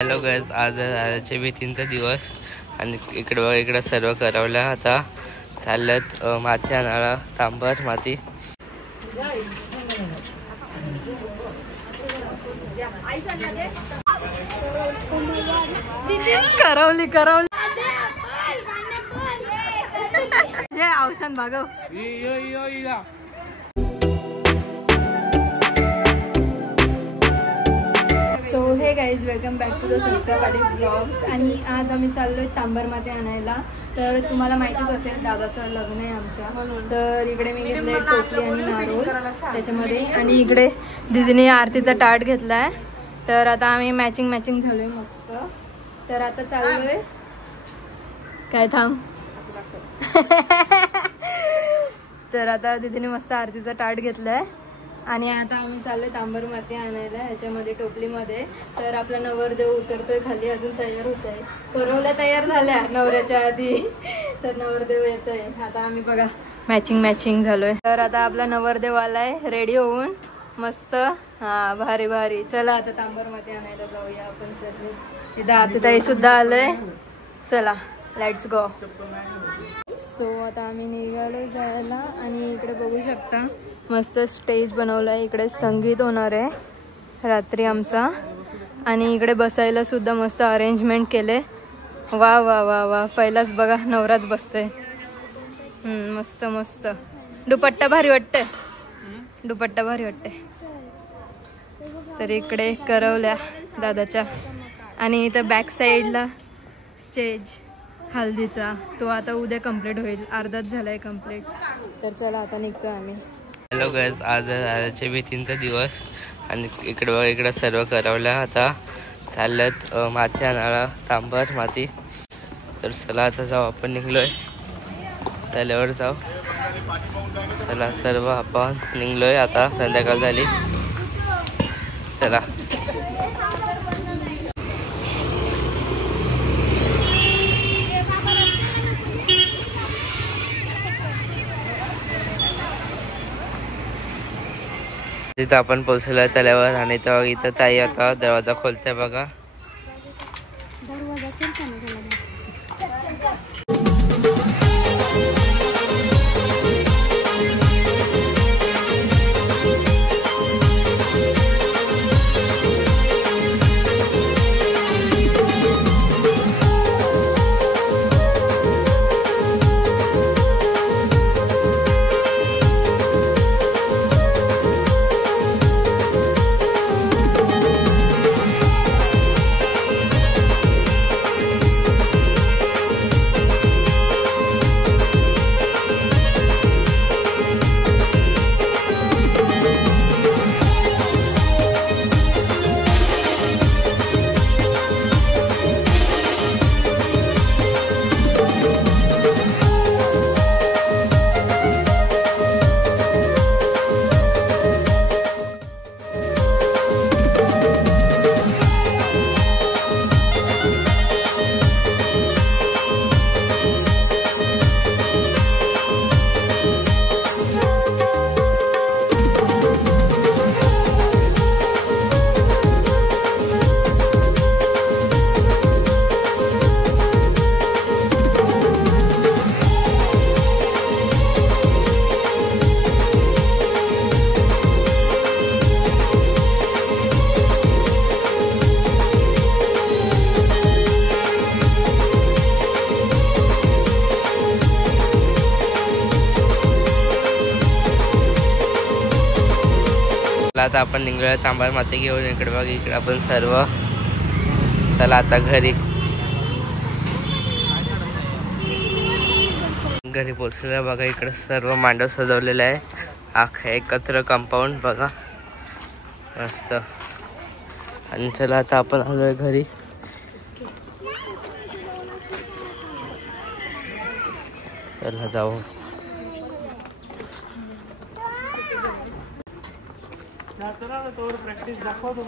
Hello guys, आज आजचे मीटिंगचा दिवस आणि इकडं सर्व करवल्या आता चालल्यात माती आणायला, तांबर माती. करवली जे औषध भागव. सो हे guys, welcome back to the Sanskar Patil blogs. आणि आज आम्ही चाललोय तांबर माती आणायला. तर तुम्हाला माहितीच असेल, दादाचं लग्न आहे आमच्या. तर इकडे मी घेतलंय टोपली आणि नारळ त्याच्यामध्ये, आणि इकडे दीदीने आरतीचा ताट घेतलाय. तर आता आम्ही मॅचिंग झालोय मस्त. तर आता चाललोय काय थांब. तर आता दीदीने मस्त आरतीचा ताट घेतलाय आणि आता आम्ही चाललोय तांबर माती आणायला ह्याच्यामध्ये टोपलीमध्ये. तर आपला नवरदेव उतरतोय खाली, अजून तयार होत आहे. परवल्या तयार झाल्या नवऱ्याच्या आधी, तर नवरदेव येत आहे. आता आम्ही बघा मॅचिंग झालोय. तर आता आपला नवरदेव आलाय रेडी होऊन मस्त. हा, भारी. चला आता तांबर माती आणायला जाऊया आपण सर्व. तिथं आतीताई सुद्धा आलंय. चला, लेट्स गो. सो आता आम्ही निघालो जायला. आणि इकडे बघू शकता मस्त स्टेज बनवलाय. इकडे संगीत होणार आहे रात्री आमचा. आणि इकडे बसायला सुद्धा मस्त अरेंजमेंट केले. वा. पहिलाच बघा नवराच बसते. मस्त. दुपट्टा भारी वाटते. तर इकडे करवल्या दादाच्या. आणि इथं बॅक साईडला स्टेज हल्दीचा, तो आता उद्या कंप्लीट होईल. अर्धाच झालाय कंप्लीट. तर चला आता निघतो आम्ही. हॅलो गाइस, आज आजचे मीटिंगचा दिवस आणि इकडं सर्व करवल्या आता चालल्यात माती आणायला, तांबर माती. तर चला आता जाऊ, आपण निघलोय तल्यावर जाऊ. चला सर्व आपण निघलोय, आता संध्याकाळ झाली. चला. तिथं आपण पोहोचलोय तल्यावर. आणि तेव्हा इथं ताई आता दरवाजा खोलते बघा. आता आपण निघलोय तांबर माती घेऊन. इकडे बघ, इकडे आपण सर्व. चला आता घरी पोचलेलं बघा. इकडे सर्व मांडव सजवलेलं आहे, अख्खा एकत्र कंपाऊंड बघा मस्त. आणि चला आता आपण आलोय घरी. चला जाऊ. प्रॅक्टिस दाखवतो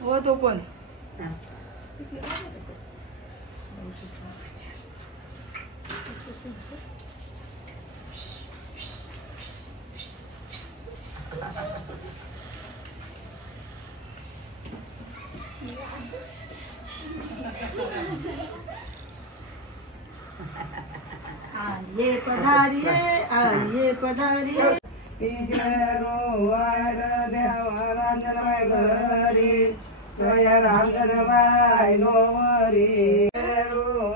हो तो पण. आइए पधारिए आइए पधारिए वार देवा रांजनबाई घरी तया रांजनबाई नोवरी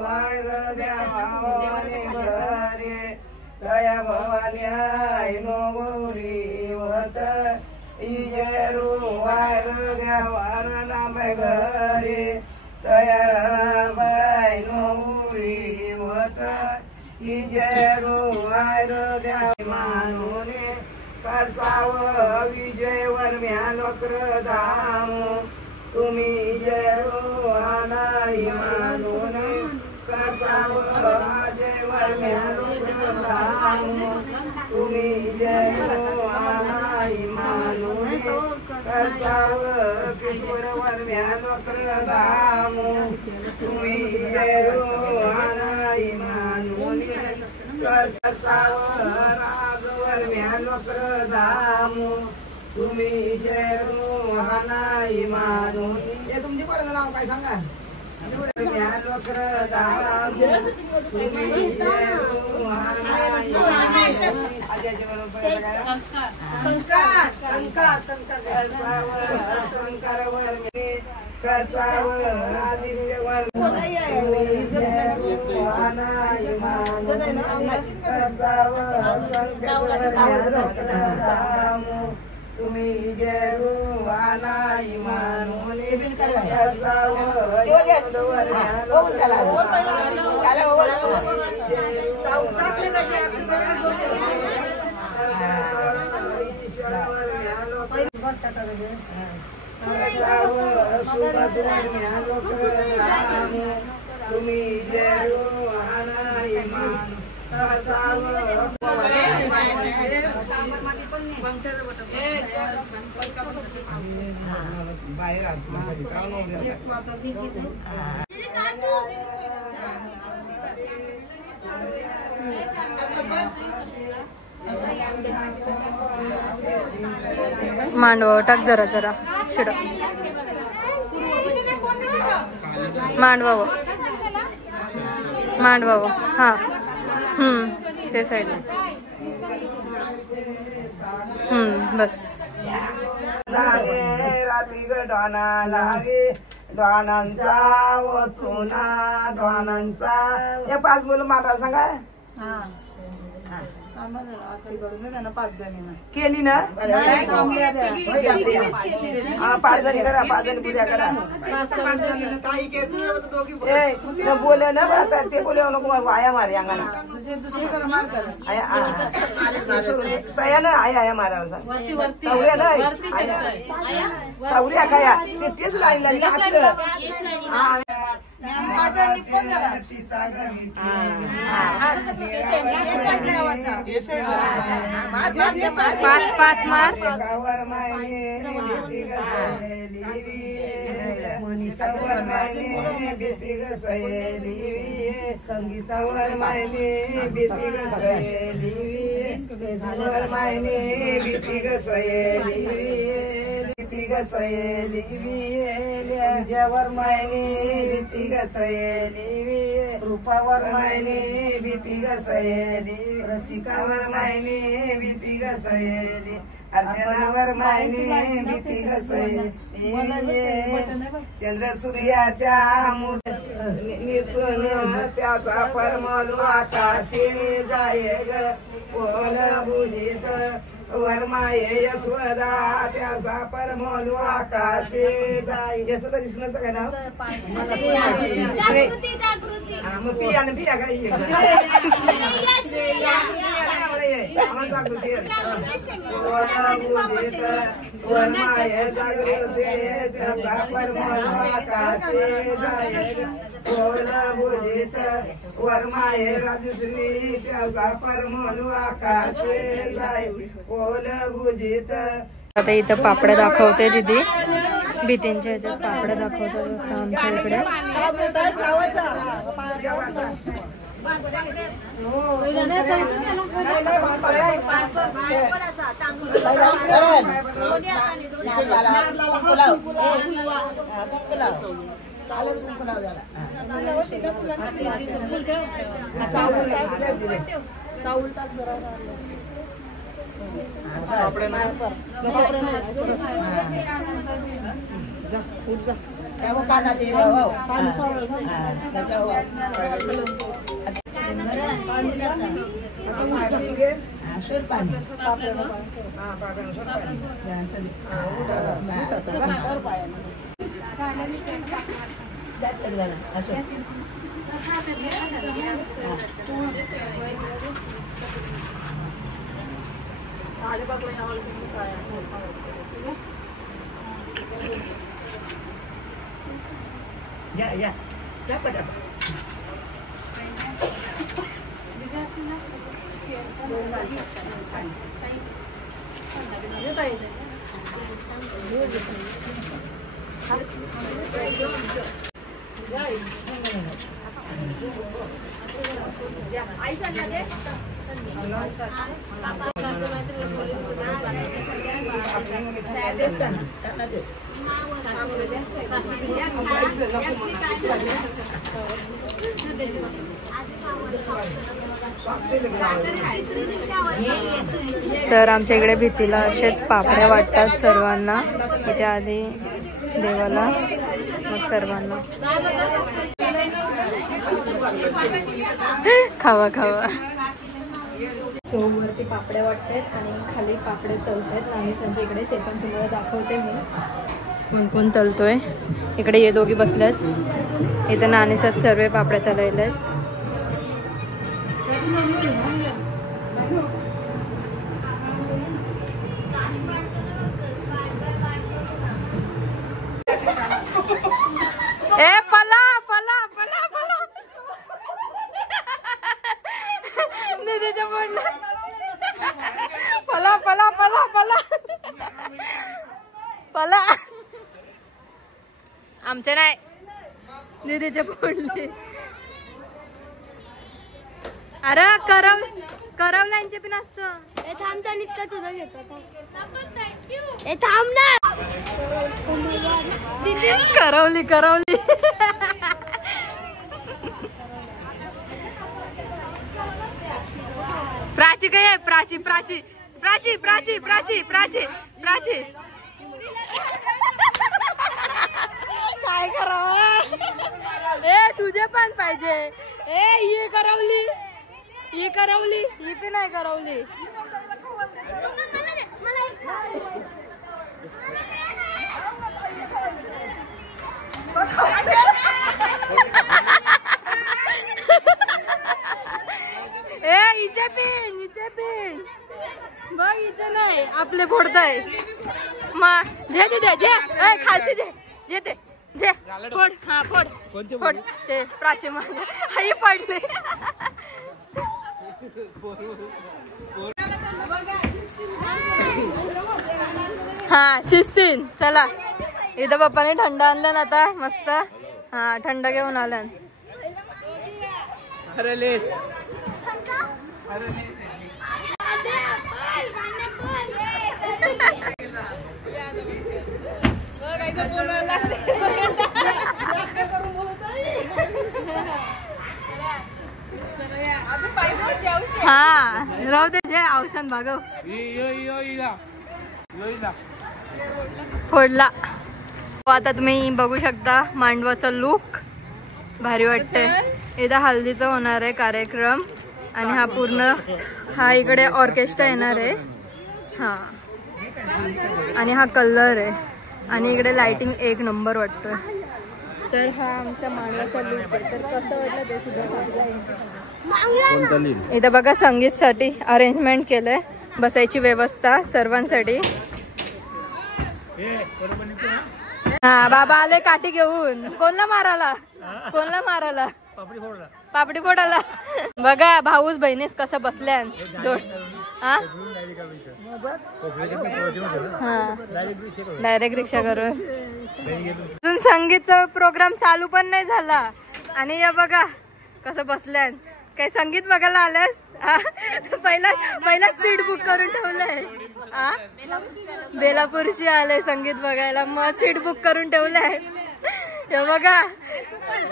वार देवा भवानी घरी तया भवानी आई नोवरी वत इजेरू वार देवा रांजनबाई घरी तया रांजनबाई नोवरी वत इजेरू वार देवा मानुने करताव विजय वर्म्या नक्रधाम तुम्ही जरो आनाई मानून करताव विजय वर्म्या नक्रधाम तुम्ही जरो आनाई मानून करताव किशोर वर्म्या नक्रधाम तुम्ही जरो आनाई मानून करताव राघवर म्यानोक्रधाम तुम्ही जरो हानाई मानून हे तुमची कोणाचं नाव काय सांगा म्यानोक्रधाम तुम्ही जरो हानाई संस्कार संस्कार वर्मे करताव आदित्य वर्मे हानाई मानून करताव संकल्पनाम तुम्ही जरू आनाई मानून करताव तुम्ही जरू आनाई मानून मांडव टाक जरा जरा छिड मांडवावं मांडवावं हा ते साईडला बस रात्री डॉना लागे डॉनांचा वचुना डॉनांचा हे 5 मुलं मारायला सांगा केली ना 5 जणी करा 5 जणी पूजा करा बोले ना ते बोले नको आया मारे अंगाला तया ना आया मारायला तवऱ्या ना तवऱ्या काय तेच लागली पाच मार गावर मायने भीती घसयली संगीतावर मायने भीती घसयली वर मायने भीती घसयली भीती घसयली जवर मायने भीती घसयली रूपावर मायने भीती घसयली रसिकावर मायने भीती घसयली अर्चनावर मायने भीती घसयली चंद्र सूर्याच्या मिथून त्याचा परमलू आकाशे जाय ग पोल बुजित वर्माये यशोदा त्याचा परमलू आकाशे जाय यशोदा दिसणार काय नाव मग पिया ना पिया काय जागृती वर्माये जागृती त्याचा परमलू आकाशे जाय पोल बुजित वर्माये राजश्री त्याचा परमलू आकाशे जाय पोल बुजित. आता इथं पापड दाखवते दीदी भीतींच्या ह्याच्यात पापड दाखवतात आमच्या इकडे तर आमच्या इकडे भीतीला असेच पापड्या वाटतात सर्वांना. इथे आधी देवाला मग सर्वांना. खावा खावा. सो वरती पापड्या वाटतात आणि खाली पापडे तळतात नानीसांच्या इकडे. ते पण तुम्हाला दाखवते मी कोण कोण तळतोय. इकडे हे दोघी बसल्यात. इथं नानीसात सर्व पापड्या तळलेत. ए पला पला पला पला दीदीच्या बोलला पला पला पला पला पला. आमच्या नाही दीदीच्या बोलले. अरे करवल्यांचे पण असतं. तुझं घेतो थांब ना. करवली करवली. प्राची काय आहे? प्राची प्राची प्राची प्राची प्राची प्राची प्राची. काय करावं? ए तुझे पण पाहिजे. ए ही करवली ही करवली ही पण नाही करवली. ए हिचे पिन बघ हिचे नाही आपले फोडताय. मग जे ते जे खालचे जे ते जे फोड. हा फोड फोड ते प्राची माझे आई पडले. हा शिस्तीन. चला इथं पप्पाने थंड आणलं ना आता मस्त. हा थंड घेऊन आलं. हा राहू दे. जे औषध भागव फोडला. आता तुम्ही बघू शकता मांडवाचा लुक भारी वाटतंय. इथं हल्दीचा होणार आहे कार्यक्रम आणि हा पूर्ण हा इकडे ऑर्केस्ट्रा येणार आहे. हा आणि हा कलर आहे आणि इकडे लाइटिंग एक नंबर वाटतोय. तर हा आमचा मांडवाचा लुक आहे. तर कसं वाटलं ते सुद्धा सांगा. इथं बघा संगीतसाठी अरेंजमेंट केलंय. बसायची व्यवस्था सर्वांसाठी. हा बाबा आले काठी घेऊन. कोणला मारायला पापडी फोडायला. बघा भाऊच बहिणीस कसं बसल्या जोड. हा डायरेक्ट रिक्षा करून. अजून संगीतचा प्रोग्राम चालू पण नाही झाला आणि या बघा कसं बसल्या. काय संगीत बघायला आल्यास? पहिला सीट बुक करून ठेवलंय. बेलापूरशी आलंय संगीत बघायला, मग सीट बुक करून ठेवलंय. हे बघा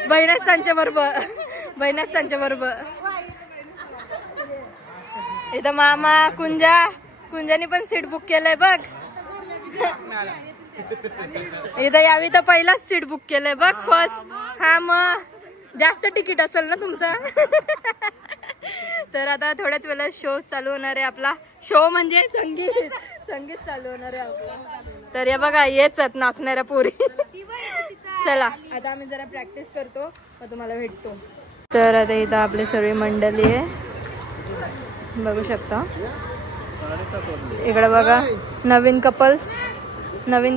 बहिणच त्यांच्या बरोबर. इथं मामा कुंजानी पण सीट बुक केलंय बघ. इथं यावी तर पहिलाच सीट बुक केलंय बघ फर्स्ट. हा मग जास्त तिकीट असेल ना तुमचा. तर आता थोड्याच वेळेला शो चालू होणार आहे आपला. शो म्हणजे संगीत चालू होणार आहे आपला. तर हे बघा येच नाचणाऱ्या पोरी. चला आता आम्ही जरा प्रॅक्टिस करतो मग तुम्हाला भेटतो. तर आता इथं आपली सर्व मंडळी आहे बघू शकता. इकडे बघा नवीन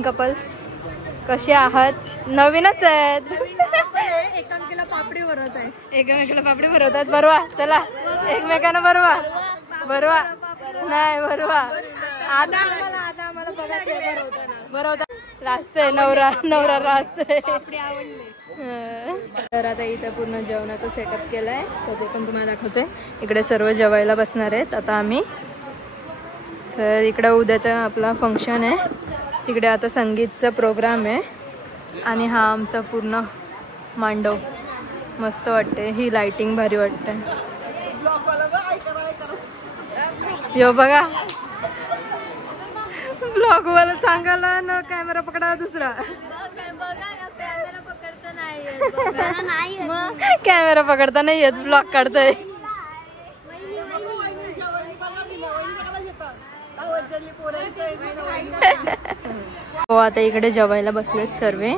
कपल्स कसे आहात? नवीनच आहेत. एकमेकाला पापडी भरवतात. बरवा चला एकमेकांना बरवा. नाही बरवा. आता आम्हाला बरवता लास्ट आहे. नवरा लास्ट आहे. तर आता इथं पूर्ण जेवणाचं सेटअप केलंय तर ते पण तुम्हाला दाखवते. इकडे सर्व जेवायला बसणार आहेत आता आम्ही. तर इकडे उद्याचा आपला फंक्शन आहे. तिकडे आता संगीतचा प्रोग्राम आहे आणि हा आमचा पूर्ण मांडव. मस्त वाटते ही लाइटिंग भारी वाटते. यो बघा ब्लॉग वाला सांगायला ना कॅमेरा पकडा दुसरा. कॅमेरा पकडता नाही येत ब्लॉग काढतोय. हो आता इकडे जेवायला बसलेत सर्वे.